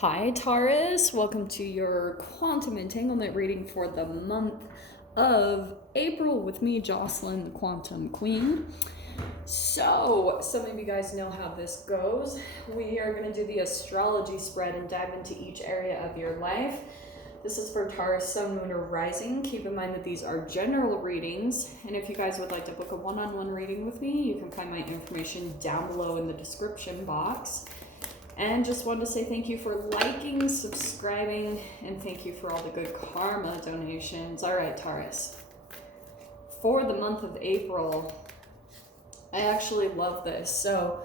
Hi Taurus, welcome to your quantum entanglement reading for the month of April with me, Jocelyn, the Quantum Queen. So, some of you guys know how this goes. We are going to do the astrology spread and dive into each area of your life. This is for Taurus, Sun, Moon, or Rising. Keep in mind that these are general readings, and if you guys would like to book a one-on-one reading with me, you can find my information down below in the description box. And just wanted to say thank you for liking, subscribing, and thank you for all the good karma donations. All right, Taurus. For the month of April, I actually love this. So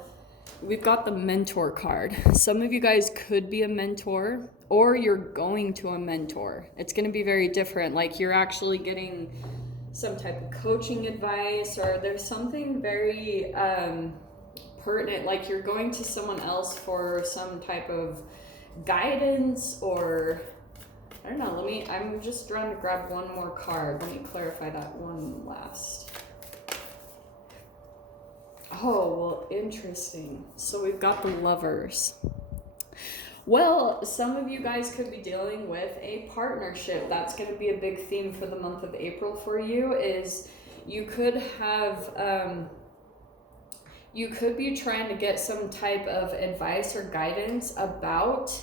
we've got the mentor card. Some of you guys could be a mentor, or you're going to a mentor. It's going to be very different. Like you're actually getting some type of coaching advice, or there's something very pertinent, like you're going to someone else for some type of guidance, or I don't know. I'm just trying to grab one more card. Let me clarify that one last. Oh, well, interesting. So we've got the Lovers. Well, some of you guys could be dealing with a partnership. That's going to be a big theme for the month of April for you. Is you could have you could be trying to get some type of advice or guidance about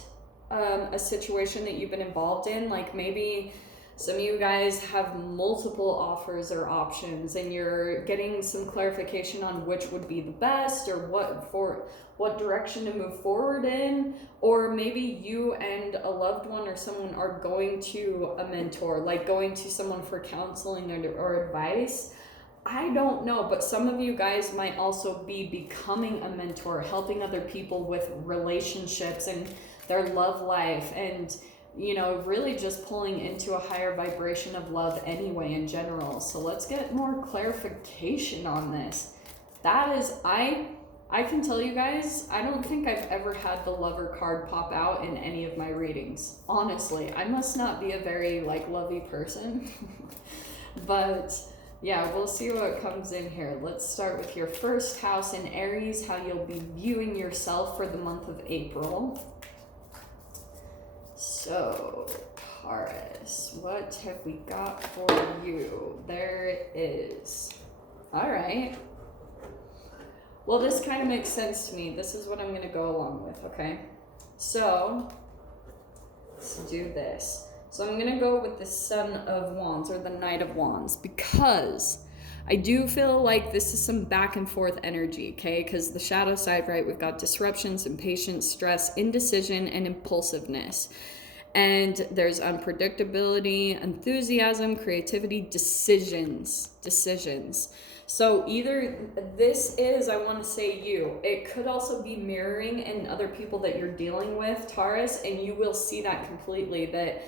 a situation that you've been involved in. Like maybe some of you guys have multiple offers or options and you're getting some clarification on which would be the best, or what direction to move forward in. Or maybe you and a loved one or someone are going to a mentor, like going to someone for counseling or advice. I don't know, but some of you guys might also be becoming a mentor, helping other people with relationships and their love life, and really just pulling into a higher vibration of love anyway in general. So let's get more clarification on this. That is, I can tell you guys, I don't think I've ever had the Lover card pop out in any of my readings. Honestly, I must not be a very lovey person. But yeah, we'll see what comes in here. Let's start with your first house in Aries, how you'll be viewing yourself for the month of April. So, Taurus, what have we got for you? There it is. All right. Well, this kind of makes sense to me. This is what I'm going to go along with, okay? So, let's do this. So I'm going to go with the Son of Wands, or the Knight of Wands, because I do feel like this is some back and forth energy, okay? Because the shadow side, right, we've got disruptions, impatience, stress, indecision, and impulsiveness. And there's unpredictability, enthusiasm, creativity, decisions. So either this is, I want to say you. It could also be mirroring in other people that you're dealing with, Taurus, and you will see that completely, that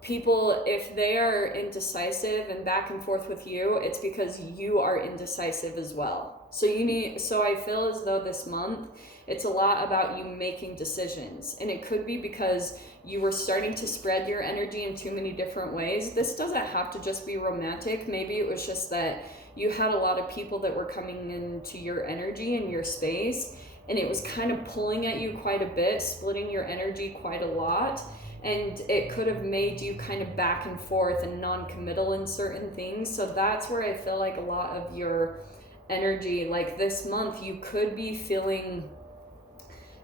people, if they are indecisive and back and forth with you, it's because you are indecisive as well. So I feel as though this month, it's a lot about you making decisions. And it could be because you were starting to spread your energy in too many different ways. This doesn't have to just be romantic. Maybe it was just that you had a lot of people that were coming into your energy and your space, and it was kind of pulling at you quite a bit, splitting your energy quite a lot. And it could have made you kind of back and forth and non-committal in certain things. So that's where I feel like a lot of your energy, like this month, you could be feeling,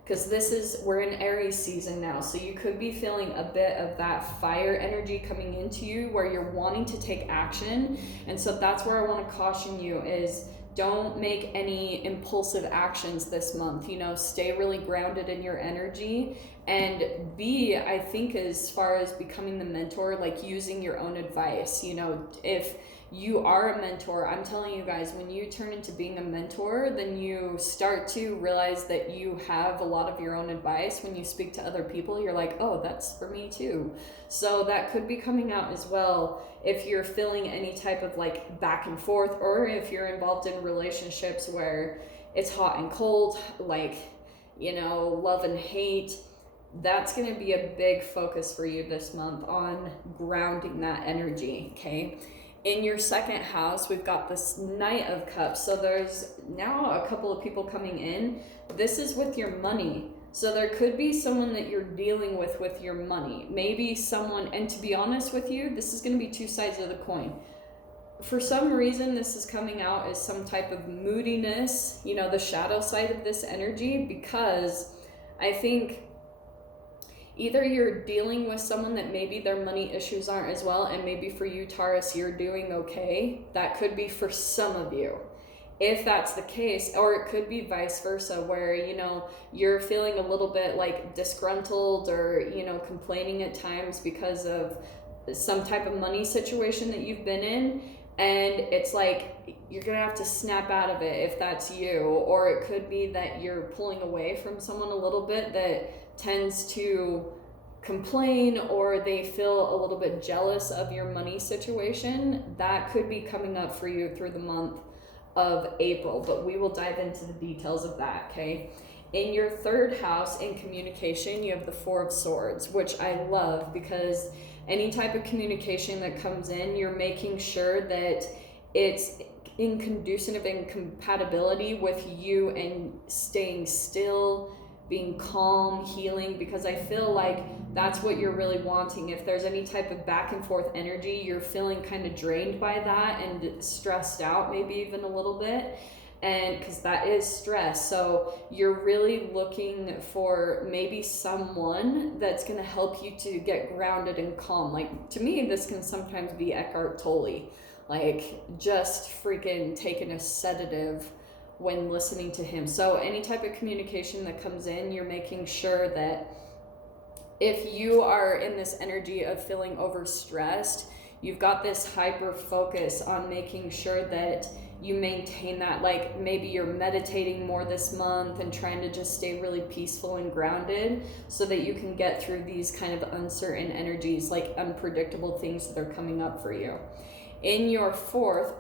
because we're in Aries season now, so you could be feeling a bit of that fire energy coming into you where you're wanting to take action. And so that's where I want to caution you is, don't make any impulsive actions this month. Stay really grounded in your energy, and I think as far as becoming the mentor, like using your own advice. If you are a mentor, I'm telling you guys, when you turn into being a mentor, then you start to realize that you have a lot of your own advice. When you speak to other people, you're like, oh, that's for me too. So that could be coming out as well if you're feeling any type of back and forth, or if you're involved in relationships where it's hot and cold, love and hate. That's going to be a big focus for you this month, on grounding that energy, okay? In your second house, we've got this Knight of Cups. So there's now a couple of people coming in. This is with your money. So there could be someone that you're dealing with your money. Maybe someone, and to be honest with you, this is going to be two sides of the coin. For some reason, this is coming out as some type of moodiness, you know, the shadow side of this energy, because I think either you're dealing with someone that maybe their money issues aren't as well, and maybe for you, Taurus, you're doing okay. That could be for some of you. If that's the case, or it could be vice versa, where, you know, you're feeling a little bit like disgruntled or, you know, complaining at times because of some type of money situation that you've been in, and it's like you're gonna have to snap out of it if that's you. Or it could be that you're pulling away from someone a little bit that tends to complain, or they feel a little bit jealous of your money situation. That could be coming up for you through the month of April, but we will dive into the details of that, okay? In your third house, in communication, you have the Four of Swords, which I love, because any type of communication that comes in, you're making sure that it's in conducive and compatibility with you and staying still, being calm, healing, because I feel like that's what you're really wanting. If there's any type of back and forth energy, you're feeling kind of drained by that and stressed out, maybe even a little bit, and because that is stress. So you're really looking for maybe someone that's going to help you to get grounded and calm. Like, to me, this can sometimes be Eckhart Tolle, like just freaking taking a sedative when listening to him. So any type of communication that comes in, you're making sure that if you are in this energy of feeling overstressed, you've got this hyper focus on making sure that you maintain that. Like, maybe you're meditating more this month and trying to just stay really peaceful and grounded so that you can get through these kind of uncertain energies, like unpredictable things that are coming up for you. In your fourth,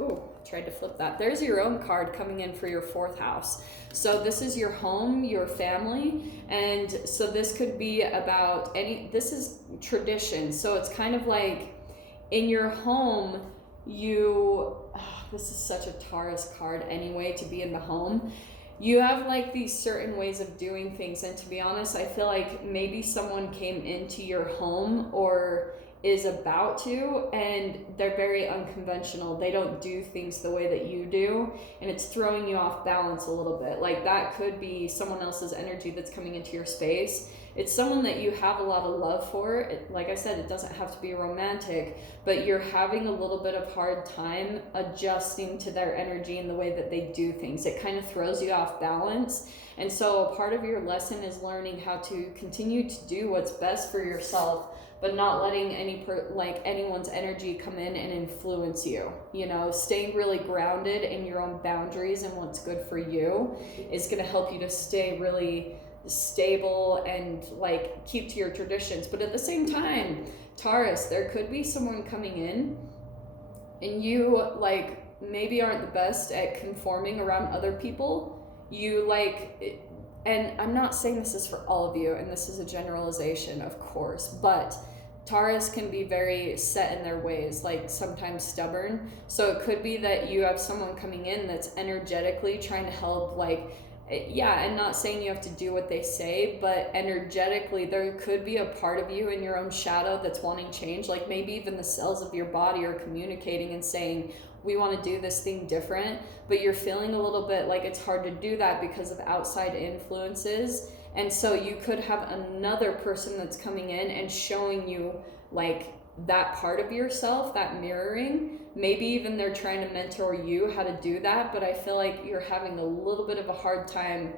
tried to flip that. There's your own card coming in for your fourth house. So this is your home, your family, and so this could be about this is tradition. So it's kind of like in your home, this is such a Taurus card anyway, to be in the home. You have like these certain ways of doing things, and to be honest, I feel like maybe someone came into your home or is about to, and they're very unconventional. They don't do things the way that you do, and it's throwing you off balance a little bit. Like, that could be someone else's energy that's coming into your space. It's someone that you have a lot of love for. Like I said, it doesn't have to be romantic, but you're having a little bit of hard time adjusting to their energy and the way that they do things. It kind of throws you off balance. And so a part of your lesson is learning how to continue to do what's best for yourself, but not letting anyone's energy come in and influence you. You know, staying really grounded in your own boundaries and what's good for you is going to help you to stay really stable and like keep to your traditions. But at the same time, Taurus, there could be someone coming in and you like maybe aren't the best at conforming around other people. You like, and I'm not saying this is for all of you, and this is a generalization, of course, but Taurus can be very set in their ways, like sometimes stubborn. So it could be that you have someone coming in that's energetically trying to help, like, yeah, and not saying you have to do what they say, but energetically there could be a part of you in your own shadow that's wanting change. Like, maybe even the cells of your body are communicating and saying, we want to do this thing different, but you're feeling a little bit like it's hard to do that because of outside influences. And so you could have another person that's coming in and showing you like that part of yourself, that mirroring. Maybe even they're trying to mentor you how to do that, but I feel like you're having a little bit of a hard time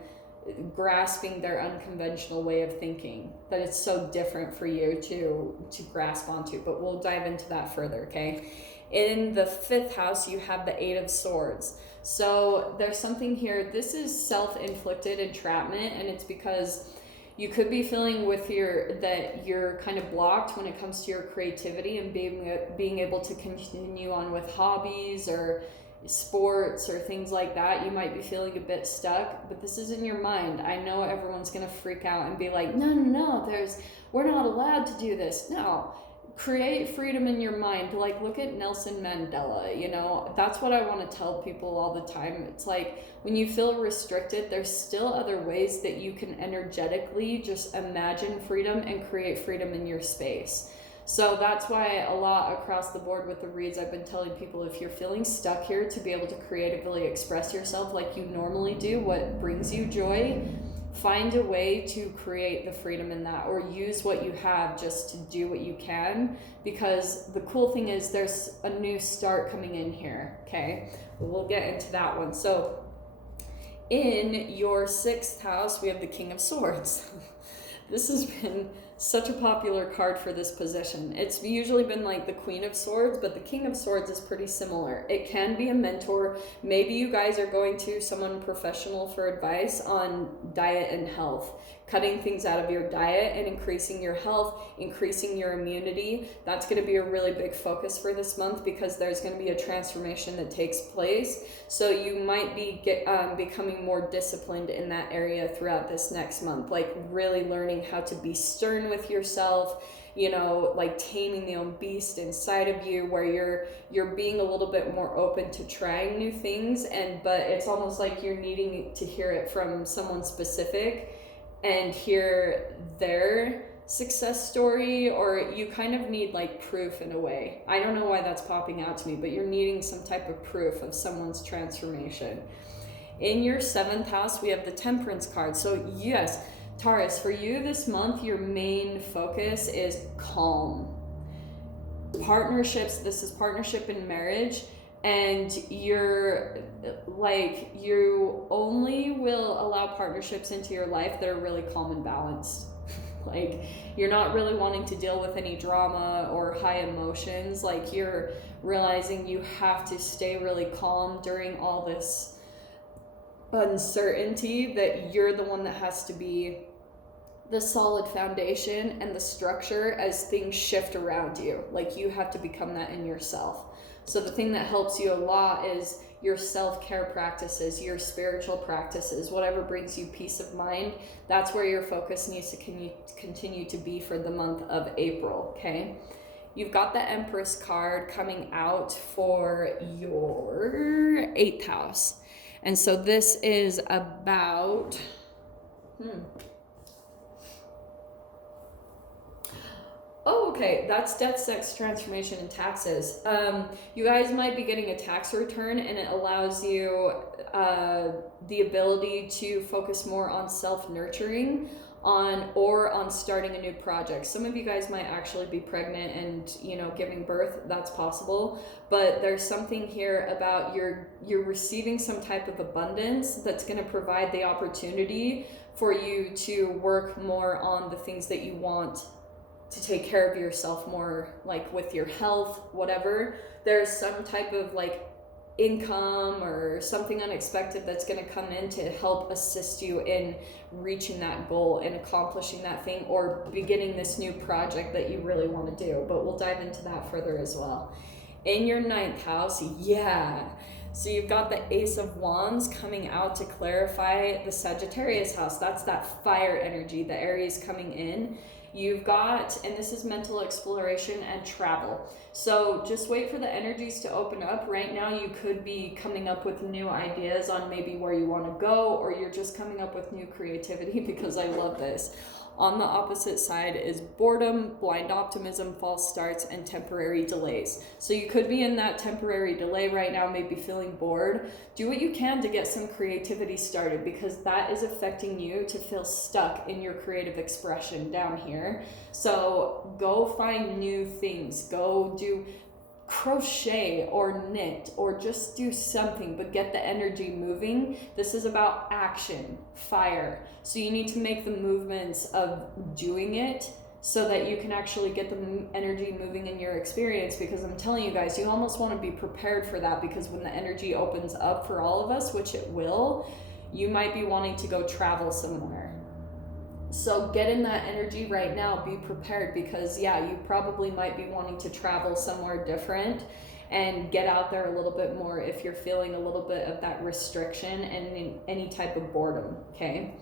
grasping their unconventional way of thinking, that it's so different for you to grasp onto. But we'll dive into that further, okay? In the fifth house, you have the Eight of Swords. So there's something here. This is self-inflicted entrapment, and it's because you could be feeling that you're kind of blocked when it comes to your creativity and being able to continue on with hobbies or sports or things like that. You might be feeling a bit stuck, but this is in your mind. I know everyone's gonna freak out and be like, no, we're not allowed to do this. No, create freedom in your mind. Like, look at Nelson Mandela, you know, that's what I want to tell people all the time. It's like, when you feel restricted, there's still other ways that you can energetically just imagine freedom and create freedom in your space. So that's why a lot across the board with the reads, I've been telling people, if you're feeling stuck here, to be able to creatively express yourself like you normally do, what brings you joy, find a way to create the freedom in that, or use what you have just to do what you can, because the cool thing is there's a new start coming in here, okay? We'll get into that one. So in your 6th house, we have the King of Swords. This has been such a popular card for this position. It's usually been like the Queen of Swords, but the King of Swords is pretty similar. It can be a mentor. Maybe you guys are going to someone professional for advice on diet and health, cutting things out of your diet and increasing your health, increasing your immunity. That's going to be a really big focus for this month, because there's going to be a transformation that takes place. So you might be becoming more disciplined in that area throughout this next month, like really learning how to be stern with yourself, you know, like taming the own beast inside of you, where you're being a little bit more open to trying new things, but it's almost like you're needing to hear it from someone specific and hear their success story, or you kind of need like proof in a way. I don't know why that's popping out to me, but you're needing some type of proof of someone's transformation. In your 7th house, we have the Temperance card. So yes, Taurus, for you this month, your main focus is calm. Partnerships, this is partnership in marriage, and you only will allow partnerships into your life that are really calm and balanced. Like, you're not really wanting to deal with any drama or high emotions. Like, you're realizing you have to stay really calm during all this uncertainty, that you're the one that has to be the solid foundation and the structure as things shift around you. Like, you have to become that in yourself. So the thing that helps you a lot is your self-care practices, your spiritual practices, whatever brings you peace of mind. That's where your focus needs to continue to be for the month of April, okay? You've got the Empress card coming out for your 8th house. And so this is about... Oh, okay, that's death, sex, transformation, and taxes. You guys might be getting a tax return, and it allows you the ability to focus more on self-nurturing on starting a new project. Some of you guys might actually be pregnant and, you know, giving birth. That's possible. But there's something here about you're receiving some type of abundance that's going to provide the opportunity for you to work more on the things that you want, to take care of yourself more, like with your health, whatever. There's some type of like income or something unexpected that's going to come in to help assist you in reaching that goal and accomplishing that thing, or beginning this new project that you really want to do. But we'll dive into that further as well. In your 9th house, so you've got the Ace of Wands coming out to clarify the Sagittarius house. That's that fire energy, the Aries coming in. You've got, and this is mental exploration and travel. So just wait for the energies to open up. Right now you could be coming up with new ideas on maybe where you want to go, or you're just coming up with new creativity, because I love this. On the opposite side is boredom, blind optimism, false starts, and temporary delays. So you could be in that temporary delay right now, maybe feeling bored. Do what you can to get some creativity started, because that is affecting you to feel stuck in your creative expression down here. So go find new things. Go do crochet or knit, or just do something, but get the energy moving. This is about action, fire. So you need to make the movements of doing it so that you can actually get the energy moving in your experience, because I'm telling you guys, you almost want to be prepared for that, because when the energy opens up for all of us, which it will, you might be wanting to go travel somewhere. So get in that energy right now, be prepared, because you probably might be wanting to travel somewhere different and get out there a little bit more if you're feeling a little bit of that restriction and any type of boredom, okay?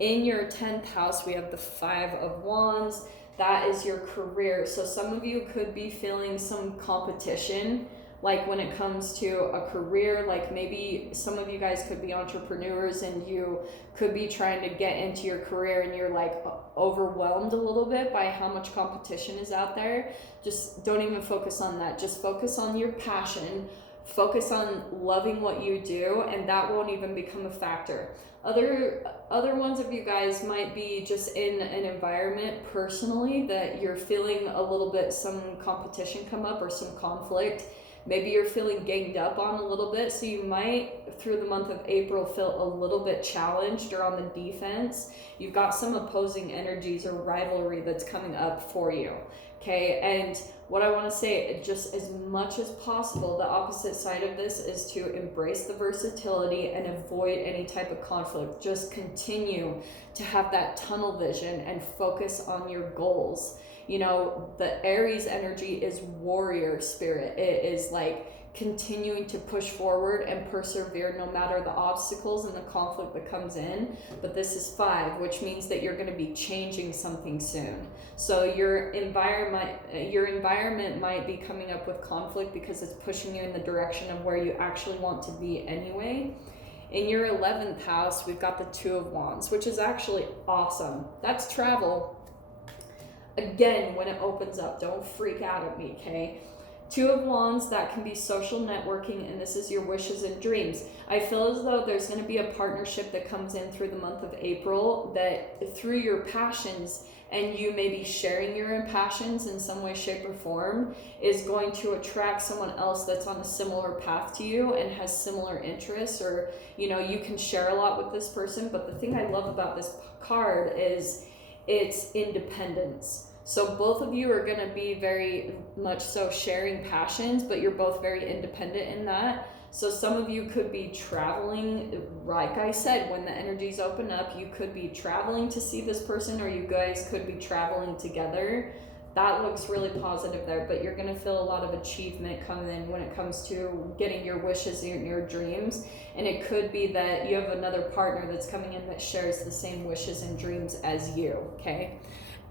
In your 10th house, we have the 5 of Wands. that is your career. So some of you could be feeling some competition, like when it comes to a career. Like maybe some of you guys could be entrepreneurs and you could be trying to get into your career and you're like overwhelmed a little bit by how much competition is out there. Just don't even focus on that. Just focus on your passion. Focus on loving what you do, and that won't even become a factor. Other ones of you guys might be just in an environment personally that you're feeling a little bit some competition come up or some conflict. Maybe you're feeling ganged up on a little bit, so you might, through the month of April, feel a little bit challenged or on the defense. You've got some opposing energies or rivalry that's coming up for you, okay? And what I want to say, just as much as possible, the opposite side of this is to embrace the versatility and avoid any type of conflict. Just continue to have that tunnel vision and focus on your goals. You know, the Aries energy is warrior spirit. It is like continuing to push forward and persevere no matter the obstacles and the conflict that comes in. But this is 5, which means that you're going to be changing something soon. So your environment might be coming up with conflict because it's pushing you in the direction of where you actually want to be anyway. In your 11th house, we've got the 2 of Wands, which is actually awesome. That's travel. Again, when it opens up, don't freak out at me, okay? 2 of Wands, that can be social networking, and this is your wishes and dreams. I feel as though there's going to be a partnership that comes in through the month of April that through your passions, and you may be sharing your passions in some way, shape, or form, is going to attract someone else that's on a similar path to you and has similar interests, or, you know, you can share a lot with this person. But the thing I love about this card is it's independence. So both of you are going to be very much so sharing passions, but you're both very independent in that. So some of you could be traveling, like I said, when the energies open up, you could be traveling to see this person, or you guys could be traveling together. That looks really positive there, but you're going to feel a lot of achievement coming in when it comes to getting your wishes and your dreams. And it could be that you have another partner that's coming in that shares the same wishes and dreams as you, okay?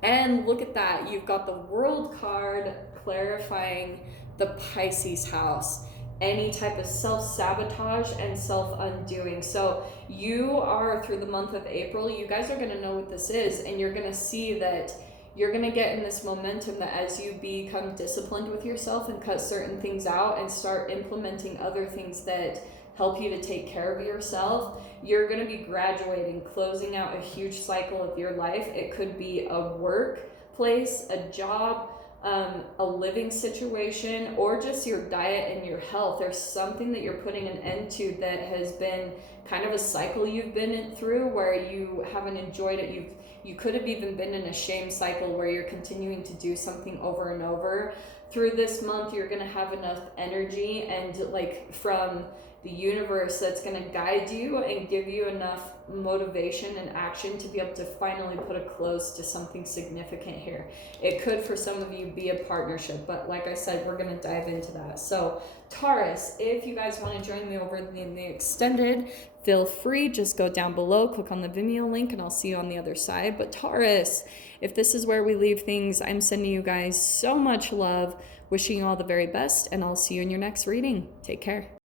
And look at that, you've got the World card clarifying the Pisces house. Any type of self-sabotage and self-undoing. So you are, through the month of April, you guys are going to know what this is, and you're going to see that you're going to get in this momentum that as you become disciplined with yourself and cut certain things out and start implementing other things that help you to take care of yourself, you're going to be graduating, closing out a huge cycle of your life. It could be a workplace, a job, a living situation, or just your diet and your health. There's something that you're putting an end to that has been kind of a cycle you've been through where you haven't enjoyed it. You could have even been in a shame cycle where you're continuing to do something over and over. Through this month, you're going to have enough energy and like from the universe that's going to guide you and give you enough motivation and action to be able to finally put a close to something significant here. It could, for some of you, be a partnership, but like I said, we're going to dive into that. So Taurus, if you guys want to join me over in the extended, feel free, just go down below, click on the Vimeo link, and I'll see you on the other side. But Taurus, if this is where we leave things, I'm sending you guys so much love, wishing you all the very best, and I'll see you in your next reading. Take care.